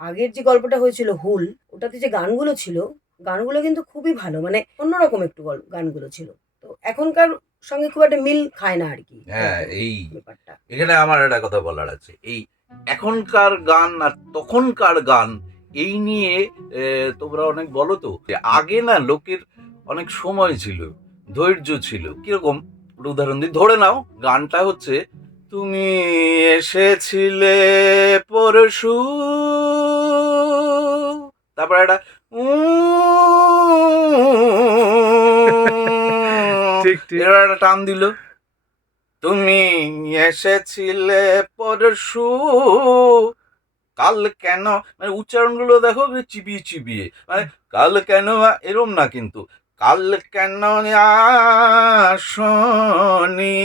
আগের যে গল্পটা হয়েছিল হুল, ওটাতে যে গানগুলো ছিল, গানগুলো কিন্তু খুবই ভালো। মানে অন্যরকম একটু গানগুলো ছিল। তো এখনকার সঙ্গে খুব একটা মিল খায় না আরকি হ্যাঁ, হয়তো এই ব্যাপারটা। এখানে আমার একটা কথা বলার আছে। এই এখনকার গান আর তখনকার গান এই নিয়ে তোমরা অনেক বলো তো যে আগে না লোকের অনেক সময় ছিল, ধৈর্য ছিল। কিরকম? একটা উদাহরণ দিই, ধরে নাও গানটা হচ্ছে তুমি এসেছিলে পরশু, তারপর একটা ঠিক, ঠিক। এবার একটা টান দিল, তুমি এসেছিলে পরশু, কাল কেন, মানে উচ্চারণগুলো দেখো চিবিয়ে চিবিয়ে, মানে কাল কেন এরম না, কিন্তু কাল কেন আসনি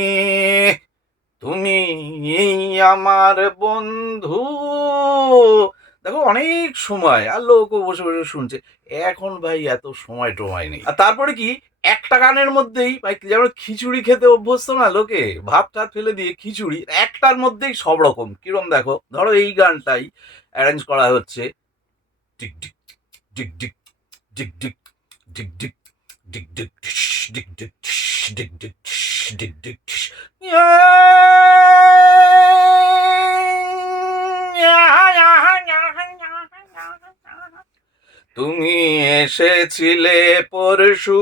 তুমি আমার বন্ধু। দেখো অনেক সময় আর লোকও বসে বসে শুনছে। এখন ভাই এত সময় টময় নেই। আর তারপরে কি, একটা গানের মধ্যেই ভাই যেমন খিচুড়ি খেতে অভ্যস্ত না লোকে, ভাত টাত ফেলে দিয়ে খিচুড়ি একটার মধ্যেই সব রকম। কিরম দেখো, ধরো এই গানটাই অ্যারেঞ্জ করা হচ্ছে ডিক ডিক ডিক ডিক ডিক ডিক ডিক ডিক ডিক ডিক টিস, ডিক ডিক টিস, ডিক ডিক টিস, ডিক ডিক টিস। তুমি এসেছিলে পরশু,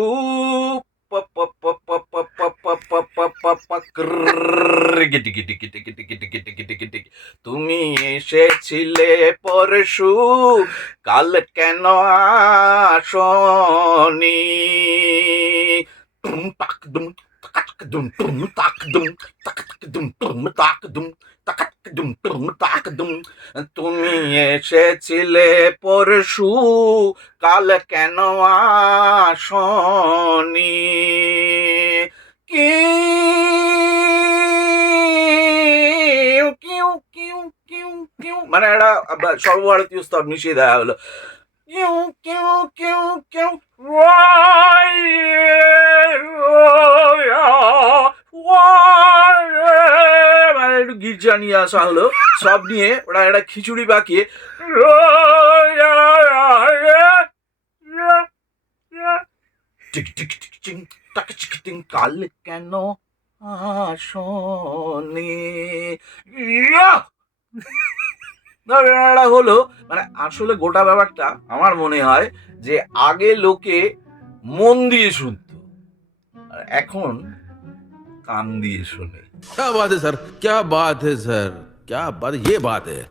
তুমি এসেছিলে পরশু, কাল কেন আসনি, টুম তাক দুম তাক দুম টুম তাক দুম তাক দুম টুম তাক দুম তাক দুম টুম তাক দুম, তুমি এসেছিলে পরশু, কাল কেন আসনি, কিউ কিউ কিউ কিউ কিউ, মানে একটা সর্বভারতীয় স্তর মিশিয়ে দেওয়া হলো। কিউ কিউ কিউ কিউ, মানে একটু গির্জা নিয়ে আসা হলো, সব নিয়ে ওরা একটা খিচুড়ি পাকিয়ে টিক টিক টিক চিং টাক চিক টিং, কাল কেন আসনি, ইয়া হলো। মানে আসলে গোটা ব্যাপারটা আমার মনে হয় যে আগে লোকে মন দিয়ে শুনতো, আর এখন কান দিয়ে শোনে। क्या बात है सर, क्या बात है सर, क्या बात, ये बात है।